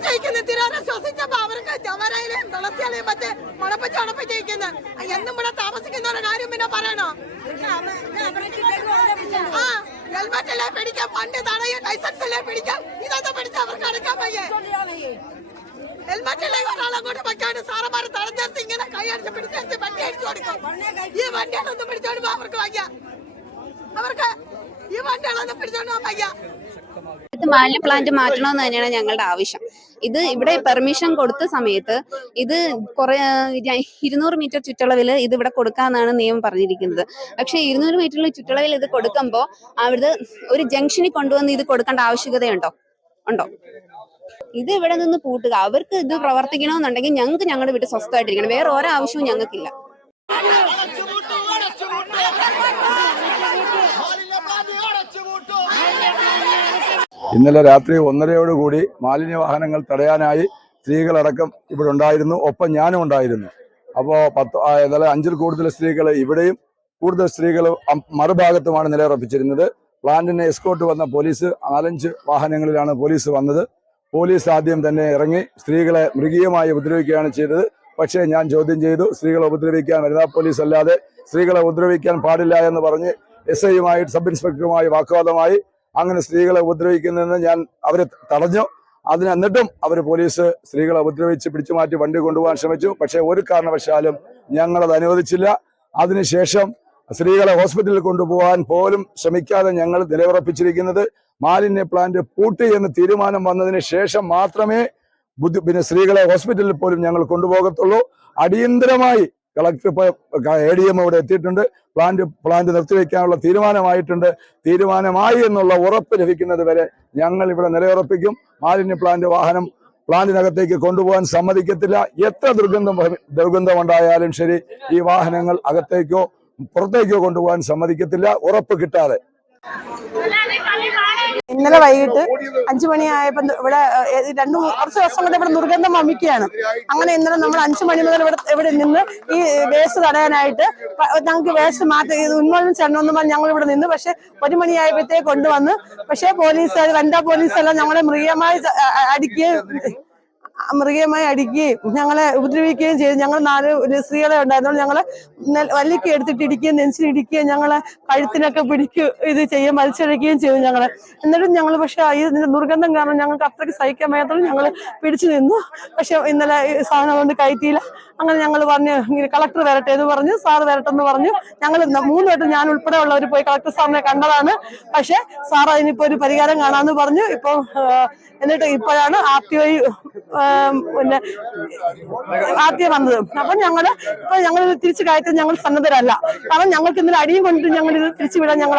മണപ്പിച്ചയക്കുന്നു തിരുവനന്തപുരം ശ്വസിച്ചപ്പോ അവർക്ക് ചവരയിലെയും തുളസിയിലെയും മുളപ്പിച്ച് മണപ്പിച്ച് ജയിക്കുന്നത് എന്നും ഇവിടെ താമസിക്കുന്നവരുടെ കാര്യം പിന്നെ പറയണോ? ആ ഹെൽമെറ്റല്ലേ പിടിക്കാം പണ്ട് തടയും ലൈസൻസ് അല്ലേ പിടിക്കാം ഇതൊന്നും പിടിച്ച് അവർക്ക് അടക്കാൻ വയ്യേ. ഹെൽമെറ്റ് ഒരാളെ കൂടെ വെക്കാണ്ട് സാറന്മാര് തടഞ്ഞെടുത്ത് ഇങ്ങനെ കൈയടിച്ച് പിടിച്ചെടുത്ത് വണ്ടി അടിച്ചു കൊടുക്കും. ഈ വണ്ടികളൊന്നും പിടിച്ചോണ്ട് അവർക്ക് വയ്യ. അവർക്ക് ഈ വണ്ടികളൊന്നും പിടിച്ചോണ്ട് വയ്യ. മാലിന്യ പ്ലാന്റ് മാറ്റണമെന്ന് തന്നെയാണ് ഞങ്ങളുടെ ആവശ്യം. ഇത് ഇവിടെ പെർമിഷൻ കൊടുത്ത സമയത്ത് ഇത് കുറെ ഇരുന്നൂറ് മീറ്റർ ചുറ്റളവിൽ ഇത് ഇവിടെ കൊടുക്കാന്നാണ് നിയമം പറഞ്ഞിരിക്കുന്നത്. പക്ഷേ ഇരുന്നൂറ് മീറ്ററിൽ ചുറ്റളവിൽ ഇത് കൊടുക്കുമ്പോൾ അവിടെ ഒരു ജംഗ്ഷനിൽ കൊണ്ടുവന്ന് ഇത് കൊടുക്കേണ്ട ആവശ്യകതയുണ്ടോ? ഉണ്ടോ? ഇത് ഇവിടെ നിന്ന് പൂട്ടുക. അവർക്ക് ഇത് പ്രവർത്തിക്കണമെന്നുണ്ടെങ്കിൽ ഞങ്ങൾക്ക് ഞങ്ങളുടെ വീട്ടിൽ സ്വസ്ഥമായിട്ടിരിക്കണം. വേറെ ഓരോ ആവശ്യവും ഞങ്ങൾക്കില്ല. ഇന്നലെ രാത്രി ഒന്നരയോടുകൂടി മാലിന്യ വാഹനങ്ങൾ തടയാനായി സ്ത്രീകളടക്കം ഇവിടെ ഉണ്ടായിരുന്നു. ഒപ്പം ഞാനും ഉണ്ടായിരുന്നു. അപ്പോൾ പത്ത് ഇന്നലെ അഞ്ചിൽ കൂടുതൽ സ്ത്രീകൾ ഇവിടെയും കൂടുതൽ സ്ത്രീകൾ മറുഭാഗത്തുമാണ് നിലയുറപ്പിച്ചിരുന്നത്. പ്ലാന്റിനെ എസ്കോട്ട് വന്ന പോലീസ് നാലഞ്ച് വാഹനങ്ങളിലാണ് പോലീസ് വന്നത്. പോലീസ് ആദ്യം തന്നെ ഇറങ്ങി സ്ത്രീകളെ മൃഗീയമായി ഉപദ്രവിക്കുകയാണ് ചെയ്തത്. പക്ഷേ ഞാൻ ചോദ്യം ചെയ്തു സ്ത്രീകളെ ഉപദ്രവിക്കാൻ വനിതാ പോലീസ് അല്ലാതെ സ്ത്രീകളെ ഉപദ്രവിക്കാൻ പാടില്ല എന്ന് പറഞ്ഞ് എസ് ഐയുമായി സബ് ഇൻസ്പെക്ടറുമായി വാഗ്വാദമായി അങ്ങനെ സ്ത്രീകളെ ഉപദ്രവിക്കുന്നതെന്ന് ഞാൻ അവരെ തടഞ്ഞു. അതിന് എന്നിട്ടും അവർ പോലീസ് സ്ത്രീകളെ ഉപദ്രവിച്ച് പിടിച്ചു മാറ്റി വണ്ടി കൊണ്ടുപോകാൻ ശ്രമിച്ചു. പക്ഷേ ഒരു കാരണവശാലും ഞങ്ങളത് അനുവദിച്ചില്ല. അതിനുശേഷം സ്ത്രീകളെ ഹോസ്പിറ്റലിൽ കൊണ്ടുപോകാൻ പോലും ശ്രമിക്കാതെ ഞങ്ങൾ നിലയുറപ്പിച്ചിരിക്കുന്നത് മാലിന്യ പ്ലാന്റ് പൂട്ടി എന്ന് തീരുമാനം വന്നതിന് ശേഷം മാത്രമേ ബുദ്ധി പിന്നെ സ്ത്രീകളെ ഹോസ്പിറ്റലിൽ പോലും ഞങ്ങൾ കൊണ്ടുപോകത്തുള്ളൂ. അടിയന്തരമായി കളക്ടർ ഇപ്പോൾ എ ഡി എം ഇവിടെ എത്തിയിട്ടുണ്ട്. പ്ലാന്റ് പ്ലാന്റ് നിർത്തിവെക്കാനുള്ള തീരുമാനമായിട്ടുണ്ട്. തീരുമാനമായി എന്നുള്ള ഉറപ്പ് ലഭിക്കുന്നത് വരെ ഞങ്ങൾ ഇവിടെ നിലയുറപ്പിക്കും. മാലിന്യ പ്ലാന്റ് വാഹനം പ്ലാന്റിനകത്തേക്ക് കൊണ്ടുപോകാൻ സമ്മതിക്കത്തില്ല. എത്ര ദുർഗന്ധം ദുർഗന്ധമുണ്ടായാലും ശരി ഈ വാഹനങ്ങൾ അകത്തേക്കോ പുറത്തേക്കോ കൊണ്ടുപോകാൻ സമ്മതിക്കത്തില്ല. ഉറപ്പ് കിട്ടാതെ. ഇന്നലെ വൈകിട്ട് അഞ്ചു മണിയായപ്പോ ഇവിടെ രണ്ടു കുറച്ച് ദിവസം കൊണ്ട് ഇവിടെ ദുർഗന്ധം വമിക്കുകയാണ്. അങ്ങനെ ഇന്നലെ നമ്മൾ അഞ്ചു മണി മുതൽ ഇവിടെ ഇവിടെ നിന്ന് ഈ വേസ്റ്റ് തടയാനായിട്ട് ഞങ്ങൾക്ക് വേസ്റ്റ് മാറ്റി ഇത് ഉന്മൂലനം ചെയ്യണമെന്ന് പറഞ്ഞ് ഞങ്ങൾ ഇവിടെ നിന്ന് പക്ഷെ ഒരു മണിയായപ്പോഴത്തേക്ക് കൊണ്ടുവന്ന് പക്ഷേ പോലീസുകാർ വനിതാ പോലീസെല്ലാം ഞങ്ങളെ അ- അടിക്കുകയും മൃഗീയമായി അടിക്കുകയും ഞങ്ങളെ ഉപദ്രവിക്കുകയും ചെയ്തു. ഞങ്ങൾ നാല് സ്ത്രീകളെ ഉണ്ടായിരുന്നു ഞങ്ങളെ വല്ലിക്ക് എടുത്തിട്ട് ഇടിക്കുകയും നെഞ്ചിലിടിക്കുകയും ഞങ്ങളെ കഴുത്തിനൊക്കെ പിടിക്കുക ഇത് ചെയ്യും മത്സരിക്കുകയും ചെയ്തു ഞങ്ങളെ. എന്നിട്ടും ഞങ്ങൾ പക്ഷെ ഇതിന്റെ ദുർഗന്ധം കാരണം ഞങ്ങൾക്ക് അത്രയ്ക്ക് സഹിക്കാൻ മാത്രം ഞങ്ങൾ പിടിച്ചു നിന്നു. പക്ഷെ ഇന്നലെ സാധനം കൊണ്ട് കയറ്റിയില്ല. അങ്ങനെ ഞങ്ങൾ പറഞ്ഞു ഇങ്ങനെ കളക്ടർ വരട്ടെ എന്ന് പറഞ്ഞു സാർ വരട്ടെ എന്ന് പറഞ്ഞു ഞങ്ങൾ മൂന്ന് വട്ടം ഞാൻ ഉൾപ്പെടെ ഉള്ളവർ പോയി കളക്ടർ സാറിനെ കണ്ടതാണ് പക്ഷെ സാർ അതിനിപ്പോ ഒരു പരിഹാരം കാണാന്ന് പറഞ്ഞു ഇപ്പൊ എന്നിട്ട് ഇപ്പോഴാണ് ആർ ടി പിന്നെ ആർ വന്നത് അപ്പൊ ഞങ്ങൾ ഇപ്പൊ ഞങ്ങൾ തിരിച്ചു കയറ്റാൻ ഞങ്ങൾ സന്നദ്ധരല്ല കാരണം ഞങ്ങൾക്ക് ഇന്നലെ അടിയും കൊണ്ടിട്ട് ഞങ്ങൾ ഇത് തിരിച്ചു വിടാൻ ഞങ്ങൾ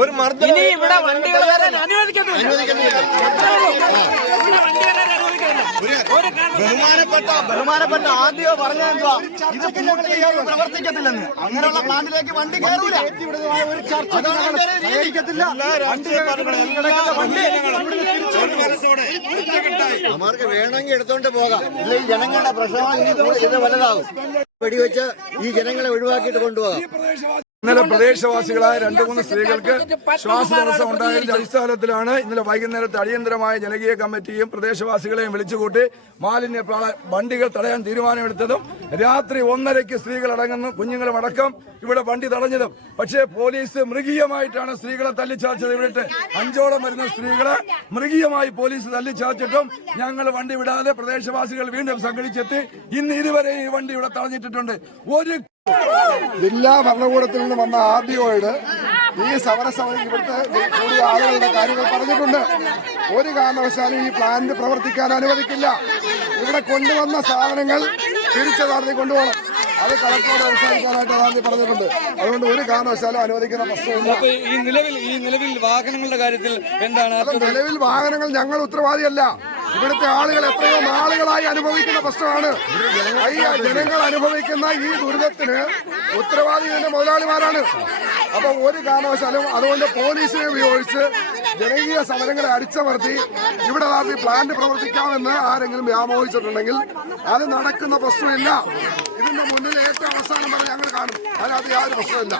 ഒരു മർദ്ദം ഇനി ഇവിടെ വണ്ടികൾ വരാൻ അനുവദിക്കത്തില്ല അത്രേ ഉള്ളൂ. ഇവിടെ വണ്ടി വരാൻ ഒരു കാരണം ബഹുമാനപ്പെട്ട ബഹുമാനപ്പെട്ട ആദ്യോ പറഞ്ഞ എന്തുവാ? ഇത് പൂട്ടി ഇത് പ്രവർത്തിക്കത്തില്ലെന്ന്. അങ്ങനെയുള്ള പ്ലാനിലേക്ക് വണ്ടി കയറൂല. ഒരു രീതി. അവർക്ക് വേണമെങ്കിൽ എടുത്തോണ്ട് പോകാം. ഇല്ല ഈ ജനങ്ങളുടെ പ്രശ്നങ്ങൾ ഇനി കൂടുതൽ ഇത് വലുതാവും വെടിവെച്ച് ഈ ജനങ്ങളെ ഒഴിവാക്കിയിട്ട് കൊണ്ടുപോകാം. ഇന്നലെ പ്രദേശവാസികളായ രണ്ടു മൂന്ന് സ്ത്രീകൾക്ക് ശ്വാസ തടസ്സം ഉണ്ടായതിന്റെ അടിസ്ഥാനത്തിലാണ് ഇന്നലെ വൈകുന്നേരത്തെ അടിയന്തരമായ ജനകീയ കമ്മിറ്റിയും പ്രദേശവാസികളെയും വിളിച്ചുകൂട്ടി മാലിന്യ വണ്ടികൾ തടയാൻ തീരുമാനമെടുത്തതും രാത്രി ഒന്നരയ്ക്ക് സ്ത്രീകൾ അടങ്ങുന്നു കുഞ്ഞുങ്ങളും അടക്കം ഇവിടെ വണ്ടി തടഞ്ഞതും. പക്ഷേ പോലീസ് മൃഗീയമായിട്ടാണ് സ്ത്രീകളെ തല്ലിച്ചാച്ചത്. ഇവിടെ അഞ്ചോളം വരുന്ന സ്ത്രീകളെ മൃഗീയമായി പോലീസ് തല്ലിച്ചാച്ചിട്ടും ഞങ്ങൾ വണ്ടി വിടാതെ പ്രദേശവാസികൾ വീണ്ടും സംഘടിച്ചെത്തി. ഇന്ന് ഇതുവരെ ഈ വണ്ടി ഇവിടെ തടഞ്ഞിട്ടിട്ടുണ്ട്. ഒരു ജില്ലാ ഭരണകൂടത്തിൽ നിന്ന് വന്ന ആദ്യമായിട്ട് ഈ സമരസമിതി ഇവിടുത്തെ കൂടിയ ആളുകളുടെ കാര്യങ്ങൾ പറഞ്ഞിട്ടുണ്ട്. ഒരു കാരണവശാലും ഈ പ്ലാന്റ് പ്രവർത്തിക്കാൻ അനുവദിക്കില്ല. ഇവിടെ കൊണ്ടുവന്ന സാധനങ്ങൾ തിരിച്ചു നടത്തി കൊണ്ടുപോകണം. അത് കളക്ടറോട് സംസാരിക്കാനായിട്ട് ആദ്യം പറഞ്ഞിട്ടുണ്ട്. അതുകൊണ്ട് ഒരു കാരണവശാലും അനുവദിക്കുന്ന പ്രശ്നമില്ല. ഈ നിലവിൽ ഈ നിലവിൽ വാഹനങ്ങളുടെ കാര്യത്തിൽ എന്താണ് നിലവിൽ വാഹനങ്ങൾ ഞങ്ങൾ ഉത്തരവാദിയല്ല. ഇവിടുത്തെ ആളുകൾ എത്രയോ നാളുകളായി അനുഭവിക്കുന്ന പ്രശ്നമാണ്. ഈ ജനങ്ങൾ അനുഭവിക്കുന്ന ഈ ദുരിതത്തിന് ഉത്തരവാദി ഇതിന്റെ മുതലാളിമാരാണ്. അപ്പൊ ഒരു കാരണവശാലും അതുകൊണ്ട് പോലീസിനെ ഉപയോഗിച്ച് ജനകീയ സമരങ്ങളെ അടിച്ചമർത്തി ഇവിടെ നടത്തി പ്ലാന്റ് പ്രവർത്തിക്കാമെന്ന് ആരെങ്കിലും വ്യാമോഹിച്ചിട്ടുണ്ടെങ്കിൽ അത് നടക്കുന്ന പ്രശ്നമില്ല. ഇതിന്റെ മുന്നിൽ ഏറ്റവും അവസാനം വരെ ഞങ്ങൾ കാണും. അതിനകത്ത് യാതൊരു പ്രശ്നമില്ല